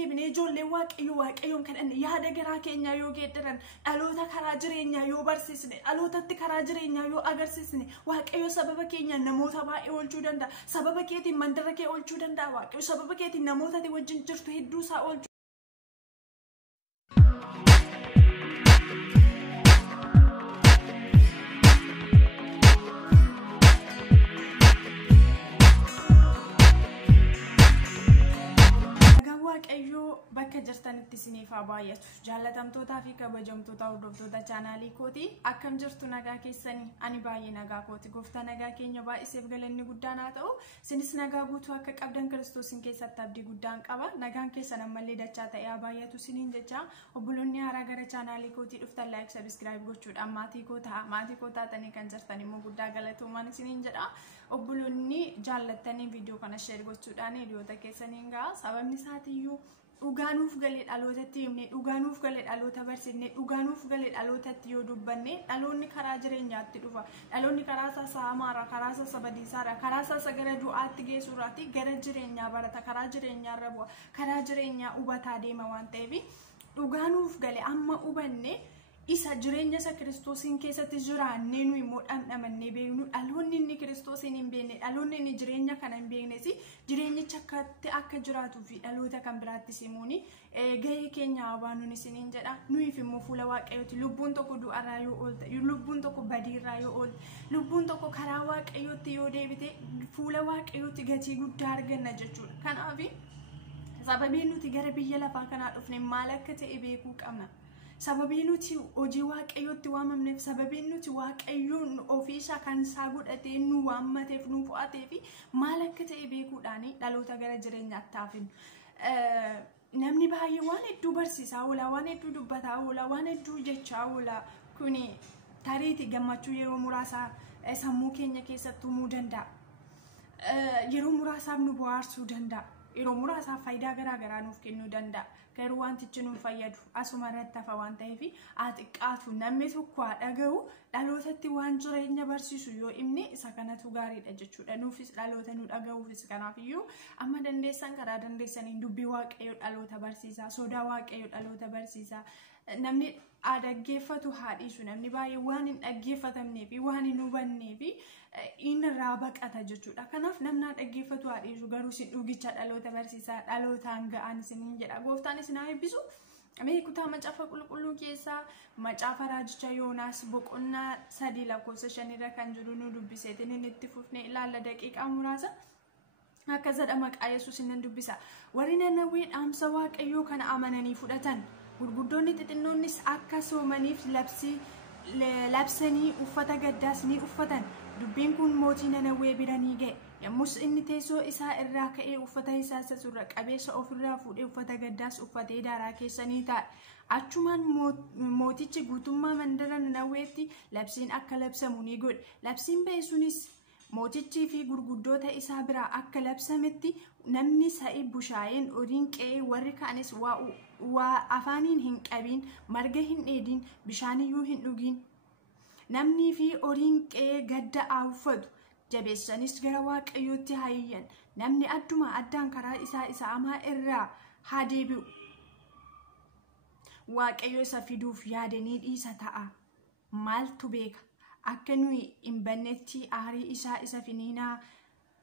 deebinee ijoollee waaqayyoon kan yaada garaa keenya yoo geeddaran dhaloota karaa jireenyaa yoo barsiisne dhalootatti karaa jireenyaa yoo agarsiisne waaqayyo sababa keenya namoota baay'ee oolchuu danda'a. Sababa keetiin mandara kee oolchuu danda'a waaqayyo. Sababa keetiin namoota wajjin jirtu hedduu isaa oolchuu. Bakka jirtanitti isiniif haa baay'atu. Jaallatamtootaa fi kabajamtoota hordoftoota chaanaalii kooti akkam jirtu nagaa keessanii? Ani baay'ee nagaa kooti. Gooftaa nagaa keenya baay'iseef galanni guddaan haa ta'u. Isinis nagaa guutuu akka qabdan Kiristoosin keessatti abdii guddaan qaba. Nagaan keessan ammallee dachaa ta'ee haa baay'atu isiniin jecha. Obboloonni haaraa gara chaanaalii kootii dhuftan like subscribe gochuudhaan maatii koo taatanii kan jirtan immoo guddaa galatoomaa isiniin jedha. Obboloonni jaallattanii viidiyoo kana share gochuudhaan hiriyoota keessaniin ga'a. Sababni isaatiiyyuu dhugaanuuf galee dhalootatti himne dhugaanuuf galee dhaloota barsiifne dhugaanuuf galee dhalootatti yoo dubbanne dhaloonni karaa jireenyaatti dhufa. Dhaloonni karaa isaa hamaara, karaa isaa badiisaadha, karaa isaa gara du'aatti geessuurraati gara jireenyaa barata, karaa jireenyaarra bu'a, karaa jireenyaa hubataa deema waan ta'eef dhugaanuuf galee amma hubanne isa jireenya isa Kiristoosin keessatti jiraannee nu immoo dhamdhamannee beeknu dhaloonni inni Kiristoosin hin beekne dhaloonni inni jireenya kana hin beeknes jireenyicha akka jiraatuu fi dhaloota kan biraatti simuuni gahee keenya habaanun isiniin jedha. Nuyiif immoo fuula waaqayyooti lubbuun tokko du'arraa yoo oolte, lubbuun tokko badiirraa yoo oolte, lubbuun tokko karaa waaqayyootti yoo deebite fuula waaqayyootti gatii guddaa arganna jechuudha. Kanaaf sababiin nuti gara biyya lafaa kanaa dhufne maal akka ta'e beekuu qabna. Sababiin nuti hojii waaqayyootti waamamneef, sababiin nuti waaqayyoon ofiisaa kan isaa godhatee nu waammateef nu fo'ateef maal akka ta'e beekuudhaan dhaloota gara jireenyaatti haafinu. Namni baay'ee waan hedduu barsiisaa oola, waan hedduu dubbataa oola, waan hedduu jechaa oola. Kun tariitii gammachuu yeroo muraasaa sammuu keenya keessatti uumuu danda'a. Yeroo muraasaaf nu bohaarsuu danda'a. Yeroo muraasaaf faayidaa garaa nuuf kennuu danda'a. Garuu wantichi nuun fayyadu asuma irratti hafa waan ta'eef xiqqaatu namni tokko dhaga'u dhalootatti waan jireenya barsiisu yoo himne isa kanatu gaariidha jechuudha. Nuufis dhaloota nu dhaga'uufis kanaafiyyuu amma dandeessan karaa dandeessaniin dubbii waaqayyoo dhaloota barsiisaa, sodaa waaqayyoo dhaloota barsiisaa. Namni dhaggeeffatu haa dhiisu. Namni baay'ee waan hin dhaggeeffatamnee fi waan hin hubannee fi inni irraa baqata jechuudha. Kanaaf namni dhaggeeffatu haa dhiisu. Garuu isin dhugicha dhaloota barsiisaa dhalootaan ga'an isiniin jedha. Gooftaan isin haa eebbisu. Mee kutaa macaafa qulqulluu keessaa macaafa raajicha Yoonaas boqonnaa 3:5 kan jiru nu dubbiseetiin inni itti fufnee ilaalla daqiiqaa muraasa. Akka jedha maqaa Yesuus inni dubbisa. Warri Nanawwee dhaamsa waaqayyoo kana amananii fudhatan gurguddoonni xixinnoonnis akka soomaniif labsanii uffata gaddaas ni uffatan. Dubbiin kun mootii Nanawwee bira ni ga'e. Yommus inni teessoo isaa irraa ka'ee uffata isaa surra qabeessa ofirraa fuudhee uffata gaddaas uffatee daaraa keessa ni taa'e. Achumaan mootichi guutummaa mandara Nanawweetti labsiin akka labsamu ni godhe. Labsiin ba'e sunis mootichii fi gurguddoota isaa biraa akka labsametti namni sa'i bushaayeen horiin qe'ee warri kaanis waa afaaniin hin qabiin, marga hin dheedin, bishaaniyyuu hin dhugin. Namni fi horiin qe'ee gadda haa uffatu. Jabeessanis gara waaqayyootti haa iyyan. Namni adduma addaan karaa isa hamaa irraa haa deebi'u. Waaqayyo isa fiduuf yaadanii dhiisa ta'a. Maaltu beeka? Akka nuyi hin bannetti aarii isa finiinaa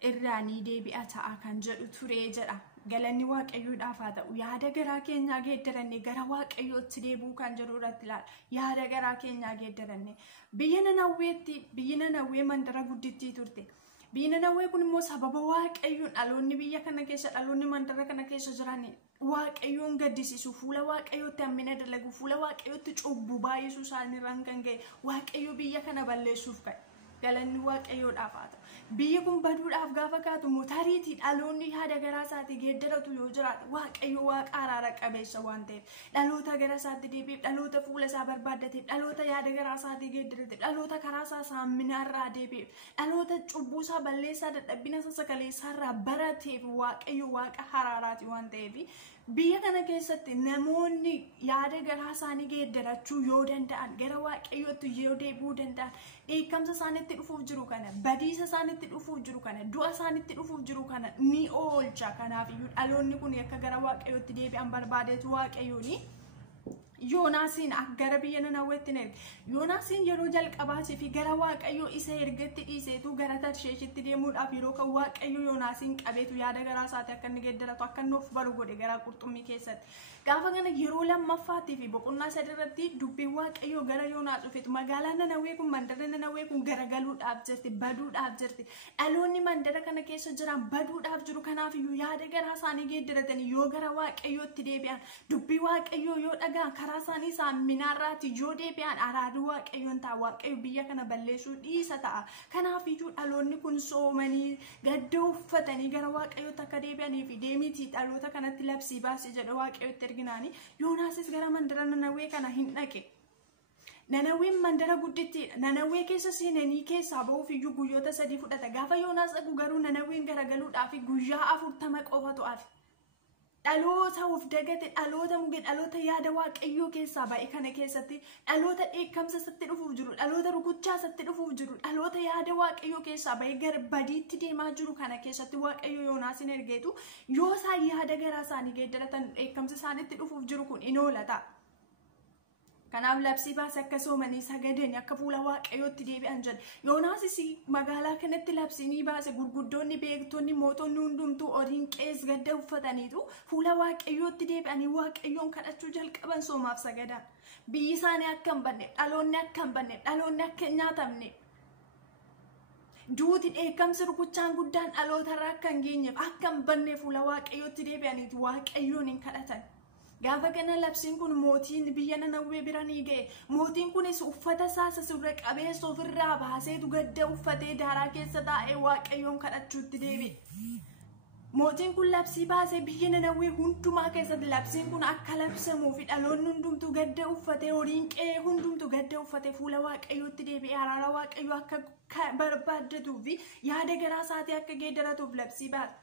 irraa ni deebi'a ta'a kan jedhu ture jedha. Galanni waaqayyoodhaaf haa ta'u. Yaada garaa keenyaa geeddarannee gara waaqayyootti deebi'uu kan jedhu irratti ilaala. Yaada garaa keenyaa geeddarannee biyya Nanawwee mandara guddittii turte. Biyyi Nanawwee kun immoo sababa waaqayyoon dhaloonni biyya kana keessa dhaloonni mandara kana keessa jiran waaqayyoon gaddisiisu, fuula waaqayyootti hammina dalagu, fuula waaqayyootti cubbuu baay'isuu isaaniirraan kan ga'e waaqayyo biyya kana balleessuuf ka'e. Galanni waaqayyoodhaaf haa ta'u. Biyyi kun baduudhaaf gaafa kaatu mutariitii dhaloonni yaada garaa isaatii geeddaratu yoo jiraate waaqayyo waaqa araara qabeessa waan ta'eef dhaloota gara isaatti deebi'eef, dhaloota fuula isaa barbaaddateef, dhaloota yaada garaa isaatii geeddarateef, dhaloota karaa isaa saamminaarraa deebi'eef, dhaloota cubbuu isaa balleessaa dadhabbina isaa sakaleessaarraa barateef waaqayyo waaqa araaraati waan ta'eef biyya kana keessatti namoonni yaada garaa isaanii geeddarachuu yoo danda'an gara waaqayyootti yoo deebi'uu danda'an dheekkamsa isaanitti dhufuuf jiru kana badiisa isaanitti dhufuuf jiru kana du'a isaanitti dhufuuf jiru kana ni oolcha. Kanaaf iyyuu dhaloonni kun akka gara waaqayyootti deebi'an barbaadeetu waaqayyooni Yoonaasin gara biyya Nanaweetti erge. Yoonaasin yeroo jalqabaatii fi gara waaqayyoo isa ergetti dhiiseetu gara Tarsheeshitti deemuudhaaf yeroo kan waaqayyo Yoonaasin qabeetu yaada garaa isaatti akka inni geeddaratu akka inni of baru godhe gara qurxummii keessatti. Gaafa kana yeroo lammaffaatii fi boqonnaa sadarratti dubbiin waaqayyoo gara Yoonaas dhufetu magaalaa Nanawee kun mandara Nanawee kun garagaluudhaaf jirti baduudhaaf jirti. Dhaloonni mandara kana keessa jiran baduudhaaf jiru. Kanaaf iyyuu yaada garaa isaanii geeddaratanii yoo gara waaqayyootti deebi'an dubbii waaqayyoo yoo dhagaan karaa isaanii saaminaarraati yoo deebi'an araaduu waaqayyoon ta'a. Waaqayyo biyya kana balleessuu dhiisa ta'a. Kanaaf iyyuu dhaloonni kun soomanii gadda uffatanii gara waaqayyootti akka deebi'anii fi deemitii dhaloota kanatti labsii baasee jedha waaqayyootti erginaani. Yoonaasis gara mandara Nanawee kana hin dhaqe. Nanaween mandara guddittiidha. Nanawee keessa seenanii keessaa ba'uuf iyyuu guyyoota 3 fudhata. Gaafa Yoonaas dhaqu garuu Nanaween garagaluudhaaf guyyaa 40 qofatu hafe. Dhaloota of dagate, dhaloota muge, dhaloota yaada waaqayyoo keessaa ba'e kana keessatti dhaloota dheekkamsa isatti dhufuuf jiru, dhaloota rukuchaa isatti dhufuuf jiru, dhaloota yaada waaqayyoo keessaa ba'e gara badiitti deemaa jiru kana keessatti waaqayyo Yoonaasin ergeetu yoo isaan yaada garaa isaanii geeddaratan dheekkamsa isaanitti dhufuuf jiru kun in oolata. Kanaaf labsii baase akka soomanii sagadanii akka fuula waaqayyootti deebi'an jedhe. Yoonaasis magaalaa kanatti labsii baase gurguddoonni beektonni mootonni hundumtuu horiin qees gadda uffataniitu fuula waaqayyootti deebi'anii waaqayyoon kadhachuu jalqaban soomaaf sagadan. Biyyi isaanii akka hin banne, dhaloonni akka hin banne, dhaloonni akka hin nyaatamne. Duuti dheekkamsi rukuchaan guddaan dhalootarraa akka hin geenyeef akka hin banne fuula waaqayyootti deebi'aniitu waaqayyoon hin kadhatan. Gaafa kana labsiin kun mootiin biyya Nanawee bira ni ga'e. Mootiin kunis uffata isaa sirra qabeessa ofirraa baaseetu gadda uffatee daaraa keessa taa'ee waaqayyoon kadhachuutti deebi'e. Mootiin kun labsii baasee biyya Nanawee hundumaa keessatti labsiin kun akka labsamuu fi dhaloonni hundumtuu gadda uffatee horiin qe'ee hundumtuu gadda uffatee fuula waaqayyootti deebi'ee araara waaqayyoo akka barbaaddatuu fi yaada garaa isaatii akka geeddaratuuf labsii baase.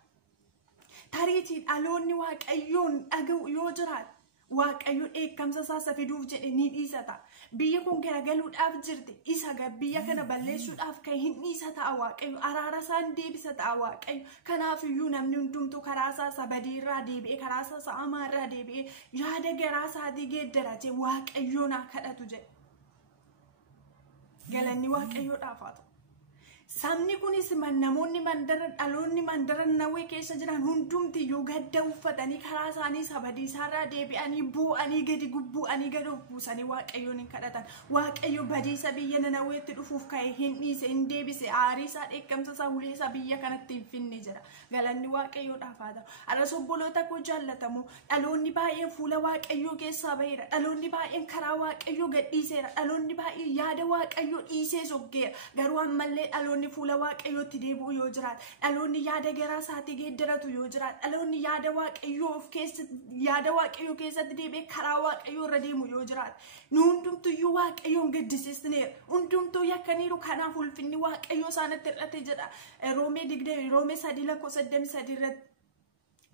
Tariitii dhaloonni waaqayyoon dhaga'u yoo jiraate waaqayyo dheekkamsa isaa fiduuf jedhe ni dhiisata. Biyya kun garagaluudhaaf jirti. Isa biyya kana balleessuudhaaf kan hin dhiisa ta'a waaqayyo. Araara isaan deebisa ta'a waaqayyo. Kanaaf iyyuu namni hundumtuu karaa isaa badiirraa deebi'ee karaa isaa amaarraa deebi'ee yaada garaa isaatii geeddaratee waaqayyoon haa kadhatu jedhe. Galanni waaqayyoodhaaf haa ta'u. Sabni kunis namoonni mandara dhaloonni mandara Nanawee keessa jiran hundumtiyyuu gadda uffatanii karaa isaanii badiisaarraa deebi'anii bu'anii gadi gubbu'anii gadi buusanii waaqayyoon hin kadhatan. Waaqayyo badiisa biyya Nanaweetti dhufuuf ka'e hin dhiise hin deebise aarii isaa dheekkamsa isaa ulee isaa biyya kanatti hin finne jira. Galanni waaqayyoodhaaf haa ta'u. Arras obboloota koo jaallatamu dhaloonni baay'een fuula waaqayyoo keessaa baheera. Dhaloonni baay'een karaa waaqayyoo gadhiiseera. Dhaloonni baay'een yaada waaqayyoo dhiisee soggeera. Garuu ammallee dhaloonni fuula waaqayyootti deebi'u yoo jiraate, dhaloonni yaada garaa isaatii geeddaratu yoo jiraate, dhaloonni yaada waaqayyoo keessatti deebi'ee karaa waaqayyoo irra deemu yoo jiraate, nu hundumtuyyuu waaqayyoon gaddisiisneera. Hundumtuu yakkaniiru. Kanaaf ulfinni waaqayyoo isaanitti hir'ate jedha. Roomee 3:83 irratti.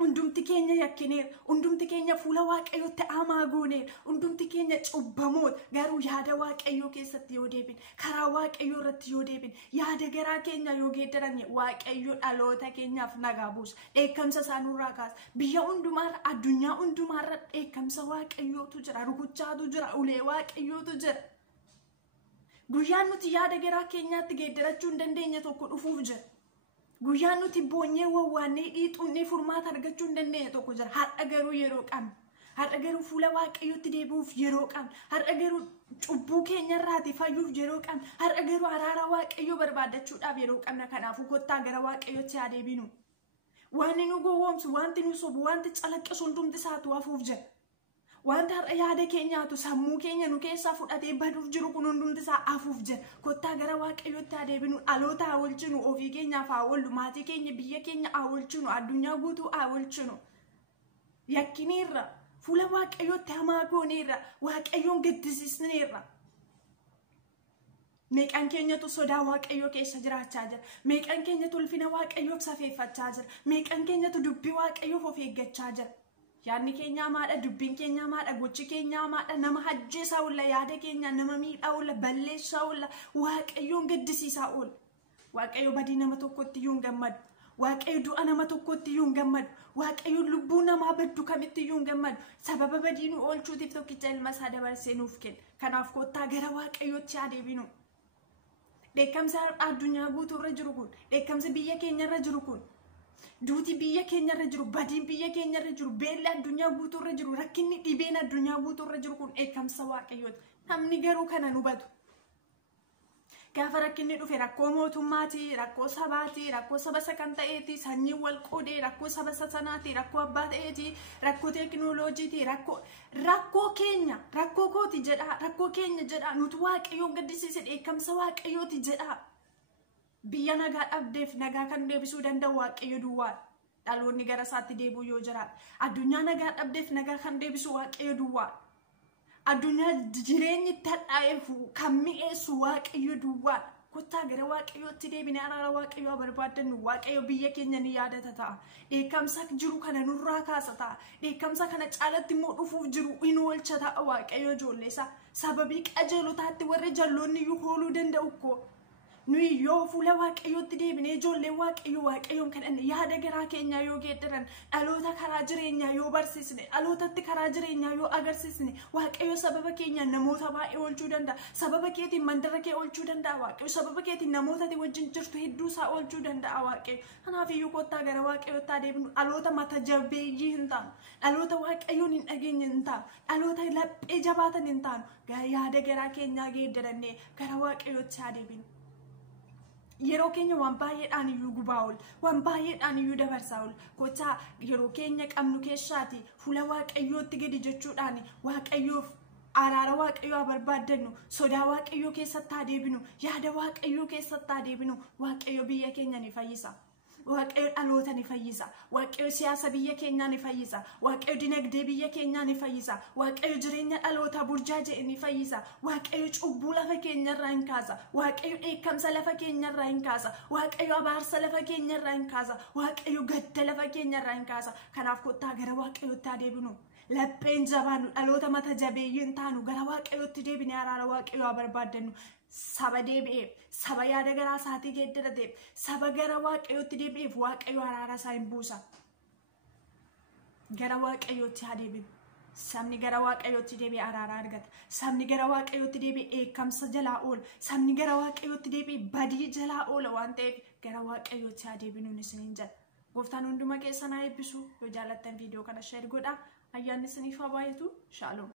Hundumti keenya yakkineera. Hundumti keenya fuula waaqayyootti hamaa gooneera. Hundumti keenya cubbamoota. Garuu yaada waaqayyoo keessatti yoo deebine, karaa waaqayyoo irratti yoo deebine, yaada garaa keenya yoo geeddaranne waaqayyo dhaloota keenyaaf nagaa buusa. Dheekkamsa isaa nurraa kaasa. Biyya hundumaarra, addunyaa hundumaarra dheekkamsa waaqayyootu jira. Rukuchaatu jira. Ulee waaqayyootu jira. Guyyaan nuti yaada garaa keenyaatti geeddarachuu hin dandeenye tokko dhufuuf jira. Guyyaan nuti boonyee wawwaannee dhiixuunee furmaata argachuu hin dandeenye tokko jira. Har'a garuu yeroo qabna. Har'a garuu fuula waaqayyootti deebi'uuf yeroo qabna. Har'a garuu cubbuu keenyarraatii fayyuuf yeroo qabna. Har'a garuu araara waaqayyoo barbaadachuudhaaf yeroo qabna. Kanaafuu kottaa gara waaqayyootti haa deebinu. Wanti nu gowwoomsu, wanti nu sobu, wanti calaqqisu hundumti isaatu hafuuf jira. Wanta har'a yaada keenyaatu sammuu keenya nu keessaa fudhatee baduuf jiru kun hundumti isaa hafuuf jira. Kottaa gara waaqayyootti haa deebinu. Dhaloota haa oolchinu. Ofii keenyaaf haa oollu. Maatii keenya, biyya keenya haa oolchinu. Addunyaa guutuu haa oolchinu. Yakkineerra. Fuula waaqayyootti hamaa gooneerra. Waaqayyoon gaddisiisneerra. Meeqaan keenyatu sodaa waaqayyoo keessa jiraachaa jira. Meeqaan keenyatu ulfina waaqayyoof safeeffachaa jira. Meeqaan keenyatu dubbii waaqayyoof of eeggachaa jira. yaadni keenya maadha, dubbiin keenya maadha, gochi keenya maadha, nama hajjeesaa oolla, yaada keenya nama miidhaa oolla, balleessaa oolla, waaqayyoon gaddisiisaa oolla. Waaqayyo badii nama tokkotti iyyuu hin gammadu. Waaqayyo du'a nama tokkotti iyyuu hin gammadu. Waaqayyo lubbuu namaa baddu kamitti iyyuu hin gammadu. Sababa badii nu oolchuutiif tokkicha ilma isaa dabarsee nuuf kenne. Kanaaf kottaa gara waaqayyootti haa deebinu. Dheekkamsa addunyaa guutuurra jiru kun, dheekkamsa biyya keenyarra jiru kun, duuti biyya keenyarra jiru, badiin biyya keenyarra jiru, beelli addunyaa guutuurra jiru, rakkinni dhibeen addunyaa guutuurra jiru kun dheekkamsa waaqayyooti. Namni garuu kana hubatu. Gaafa rakkinni dhufe rakkoo mootummaati, rakkoo sabaati, rakkoo saba kan ta'eeti, sanyii wal qoodee, rakkoo saba sanaati, rakkoo abbaa ta'eeti, rakkoo teekinooloojiiti, rakkoo keenya, rakkoo kooti jedha, rakkoo keenya jedha, nuti waaqayyoon gaddisiise dheekkamsa waaqayyooti jedha. Biyya nagaa dhabdeef nagaa kan deebisuu danda'u waaqayyo duwwaadha. Dhaloonni gara isaatti deebi'u yoo jiraate. Addunyaa nagaa dhabdeef nagaa kan deebisu waaqayyo duwwaadha. Addunyaa jireenyi tadhaa'eefu kan mi'eessu waaqayyo duwwaadha. Kottaa gara waaqayyootti deebinee araara waaqayyoo barbaadannu. Waaqayyo biyya keenya ni yaadata ta'a. Dheekkamsa jiru kana nurraa kaasa ta'a. Dheekkamsa kana caalatti immoo dhufuuf jiru hin oolcha ta'a waaqayyo ijoollee isaa. Sababii qajeelotaatti warri jalloonni iyyuu hooluu danda'u ko. Nuyi yoo fuula waaqayyootti deebinee ijoollee waaqayyoon kadhanne yaada garaa keenyaa yoo geeddaran, dhaloota karaa jireenyaa yoo barsiisne, dhalootatti karaa jireenyaa yoo agarsiisne, waaqayyo sababa keenyaan namoota baay'ee oolchuu danda'a. Sababa keetiin mandara kee oolchuu danda'a waaqayyo. Sababa keetiin namoota wajjin jirtu hedduu isaa oolchuu danda'a waaqayyo. Kanaaf iyyuu kottaa gara waaqayyootti haa deebinu. Dhaloota mata jabeeyyii hin taanu. Dhaloota waaqayyoon hin dhageenye hin taanu. Dhaloota laphee jabaatan hin taanu. Yaada garaa keenyaa geeddarannee gara waaqayyootti haa deebinu. Yeroo keenya waan baay'eedhaan iyyuu gubaa ol, waan baay'eedhaan iyyuu dabarsaa ol. Kottaa yeroo keenya qabnu keessaati fuula waaqayyootti gadi jechuudhaan waaqayyoof araara waaqayyoo barbaadannu, sodaa waaqayyoo keessatti haa deebinu, yaada waaqayyoo keessatti haa deebinu. Waaqayyo biyya keenya ni fayyisa. Waaqayyo dhaloota ni fayyisa. Waaqayyo siyaasa biyya keenyaa ni fayyisa. Waaqayyo dinagdee biyya keenyaa ni fayyisa. Waaqayyo jireenya dhaloota burjaaja'e ni fayyisa. Waaqayyo cubbuu lafa keenyarraa hin kaasa. Waaqayyo dheekkamsa lafa keenyarraa hin kaasa. Waaqayyo abaarsa lafa keenyarraa hin kaasa. Waaqayyo gadda lafa keenyarraa hin kaasa. Kanaaf kottaa gara waaqayyootti haa deebinu. Lapheen jabaannu, dhaloota mata jabeeyyii hin taanu, gara waaqayyootti deebinee araara waaqayyoo barbaadannu. Saba deebi'eef, saba yaada garaa isaatii geeddarateef, saba gara waaqayyootti deebi'eef waaqayyo araara isaa hin buusa. Gara waaqayyootti haa deebinu. Sabni gara waaqayyootti deebi'ee araara argata. Sabni gara waaqayyootti deebi'ee dheekkamsa jalaa oola. Sabni gara waaqayyootti deebi'ee badii jalaa oola waan ta'eef gara waaqayyootti haa deebinuun isiniin jedha. Gooftaan hunduma keessan haa eebbisu. Yoo jaallattan viidiyoo kana sheer godhaa. Ayyaanni isiniif haa baay'atu. Shaaloom.